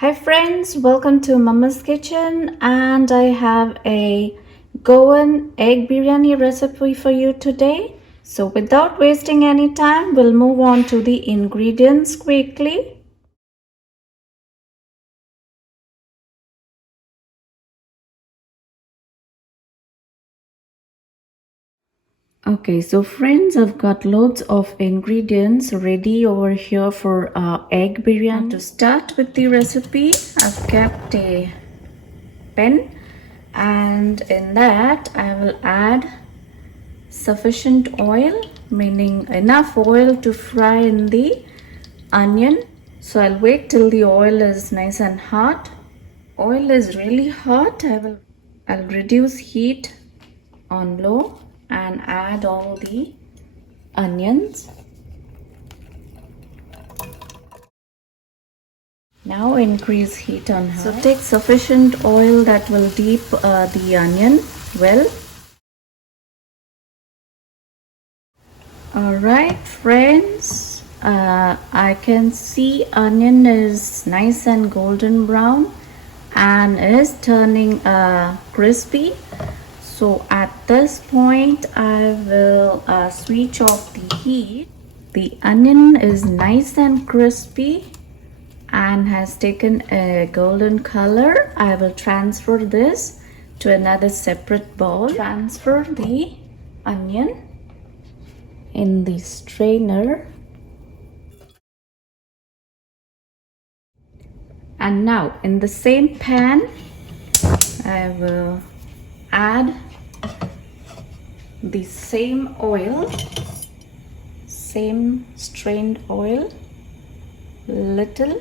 Hi friends, welcome to Mama's Kitchen, and I have a Goan egg biryani recipe for you today. So without wasting any time, we'll move on to the ingredients quickly. Okay, so friends, I've got loads of ingredients ready over here for egg biryani. Now to start with the recipe, I've kept a pen, and in that I will add sufficient oil, meaning enough oil to fry in the onion. So I'll wait till the oil is nice and hot. Oil is really hot. I'll reduce heat on low and add all the onions. Now increase heat on high. So take sufficient oil that will dip the onion well. Alright friends, I can see onion is nice and golden brown and is turning crispy. So at this point I will switch off the heat. The onion is nice and crispy and has taken a golden color. I will transfer this to another separate bowl. Transfer the onion in the strainer, and now in the same pan I will add the same oil, same strained oil, little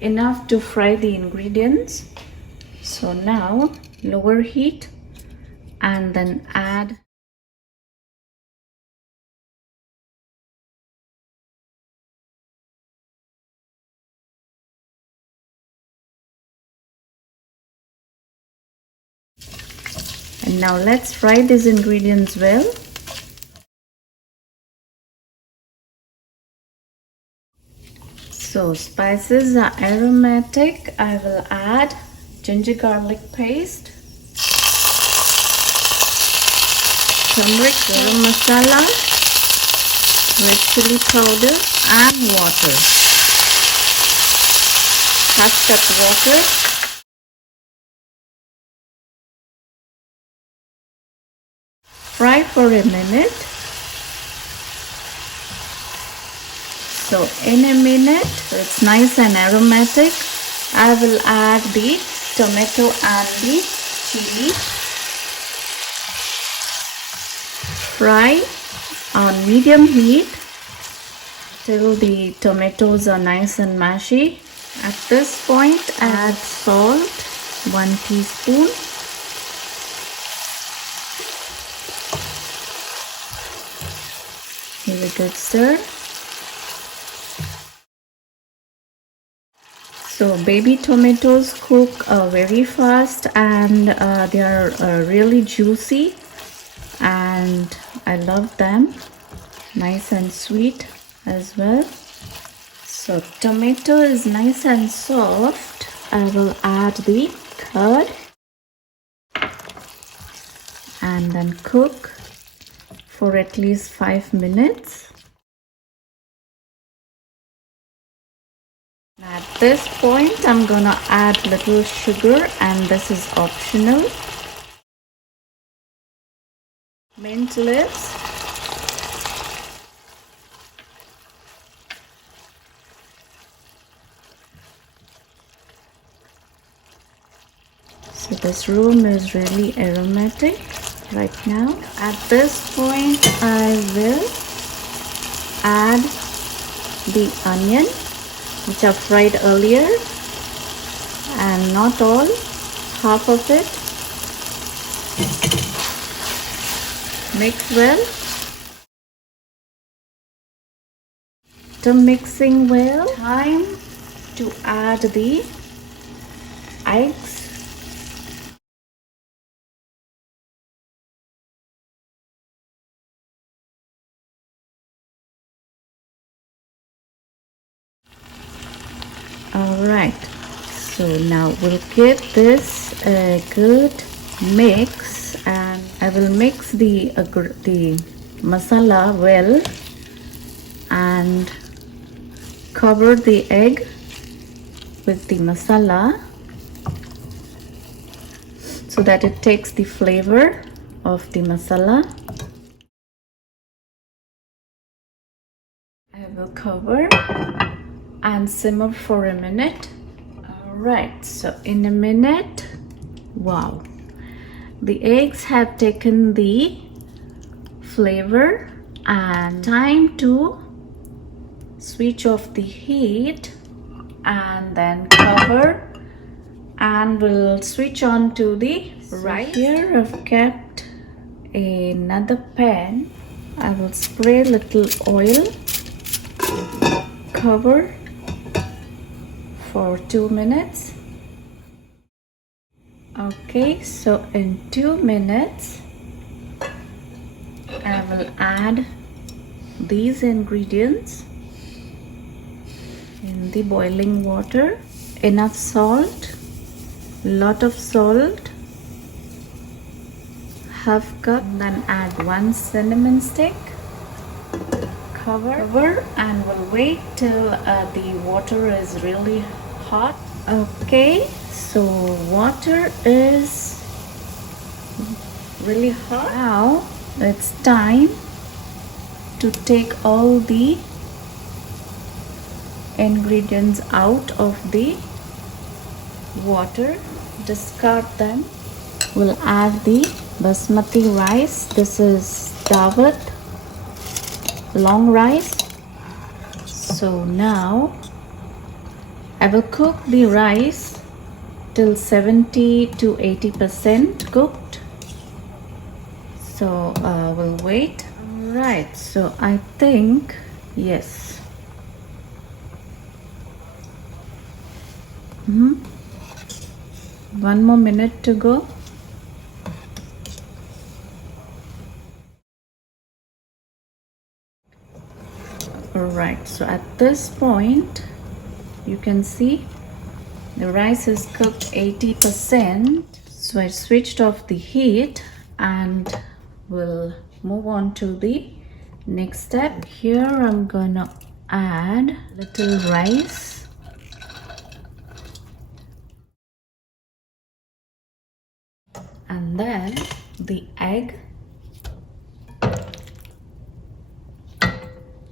enough to fry the ingredients. So now lower heat and then add and now let's fry these ingredients well. So spices are aromatic. I will add ginger garlic paste, turmeric, garam masala, red chili powder and water. Half cup water. Fry for a minute. So in a minute, it's nice and aromatic. I will add the tomato and the chili. Fry on medium heat till the tomatoes are nice and mashy. At this point, add salt, 1 teaspoon. Give a good stir. So baby tomatoes cook very fast, and they are really juicy, and I love them. Nice and sweet as well. So tomato is nice and soft. I will add the curd and then cook for at least 5 minutes. At this point, I'm gonna add little sugar, and this is optional. Mint leaves. So this room is really aromatic right now. At this point, I will add the onion, which I fried earlier, and not all, half of it. Mix well. After mixing well, time to add the eggs. Alright, So now we'll give this a good mix, and I will mix the masala well and cover the egg with the masala so that it takes the flavor of the masala. I will cover and simmer for a minute. Alright, so in a minute, wow, the eggs have taken the flavor, and time to switch off the heat and then cover, and we'll switch on to the rice. Here I've kept another pan. I will spray a little oil, cover for 2 minutes. Okay, so in 2 minutes I will add these ingredients in the boiling water. Enough salt, lot of salt, half cup, then add 1 cinnamon stick. Cover and we'll wait till the water is really hot. Okay, so water is really hot. Now it's time to take all the ingredients out of the water, discard them. We'll add the basmati rice. This is dawat long rice. So now I will cook the rice till 70 to 80% cooked. So we'll wait. Right, so I think yes. 1 more minute to go. Alright, so at this point you can see the rice is cooked 80%. So I switched off the heat and we'll move on to the next step. Here I'm gonna add little rice, and then the egg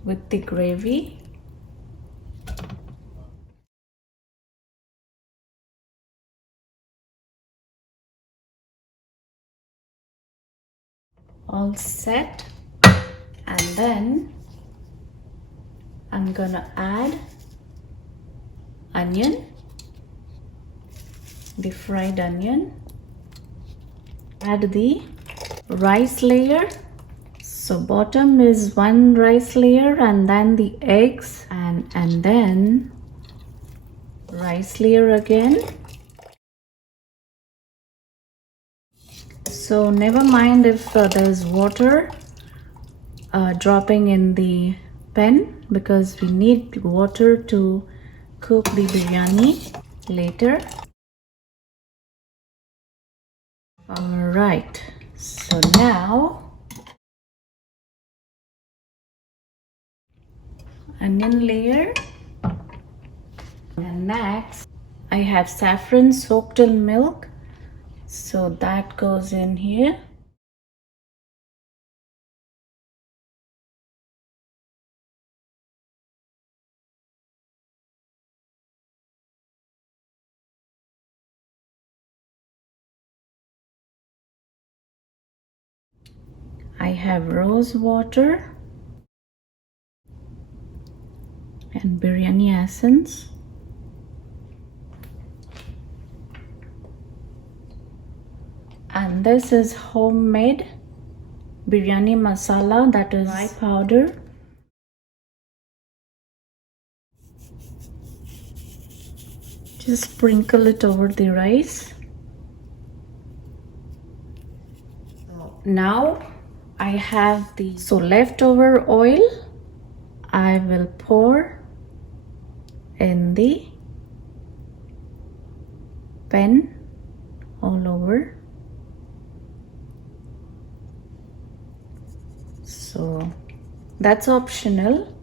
with the gravy. All set, and then I'm gonna add onion, the fried onion, add the rice layer. So bottom is 1 rice layer, and then the eggs, and then rice layer again. So never mind if there's water dropping in the pan, because we need water to cook the biryani later. Alright, so now onion layer, and next I have saffron soaked in milk, so that goes in here. I have rose water and biryani essence. And this is homemade biryani masala, that is rye powder. Just sprinkle it over the rice. Now I have the leftover oil. I will pour in the pen all over. So that's optional.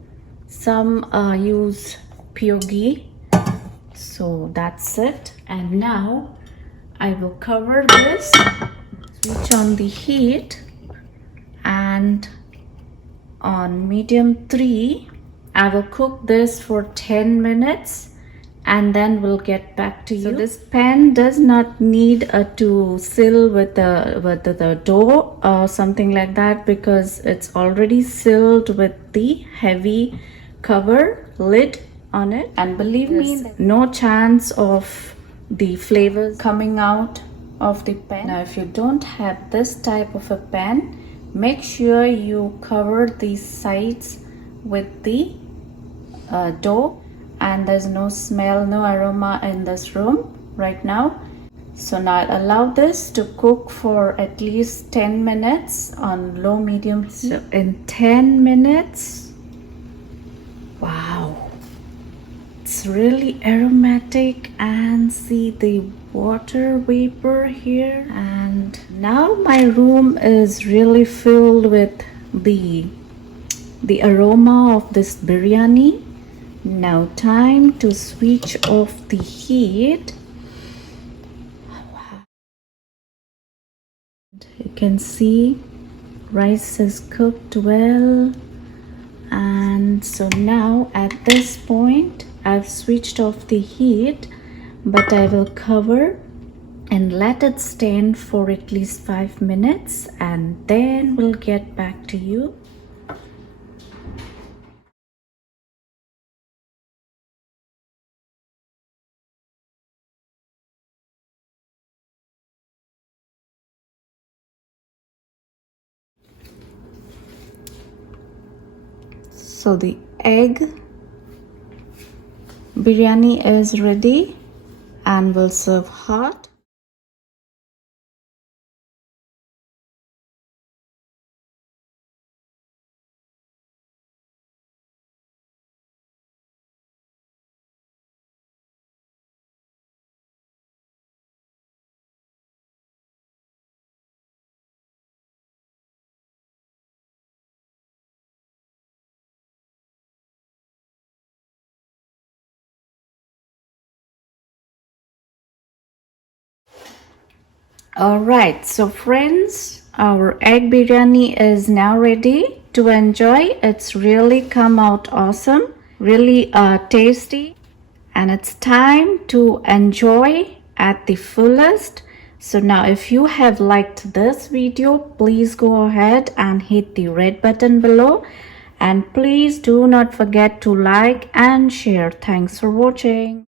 Some use pure ghee. So that's it. And now I will cover this, switch on the heat, and on medium 3 I will cook this for 10 minutes and then we'll get back to you. So this pan does not need to seal with the dough or something like that, because it's already sealed with the heavy cover lid on it. And believe me, no chance of the flavors coming out of the pan. Now if you don't have this type of a pan, make sure you cover the sides with the dough, and there's no smell, no aroma in this room right now. So now I'll allow this to cook for at least 10 minutes on low medium heat. So in 10 minutes, wow, it's really aromatic, and see the water vapor here. And now my room is really filled with the aroma of this biryani. Now time to switch off the heat. Wow. You can see rice is cooked well. And so now at this point I've switched off the heat, but I will cover and let it stand for at least 5 minutes, and then we'll get back to you. So the egg biryani is ready and will serve hot. Alright, so friends, our egg biryani is now ready to enjoy. It's really come out awesome, really tasty, and it's time to enjoy at the fullest. So now if you have liked this video, please go ahead and hit the red button below, and please do not forget to like and share. Thanks for watching.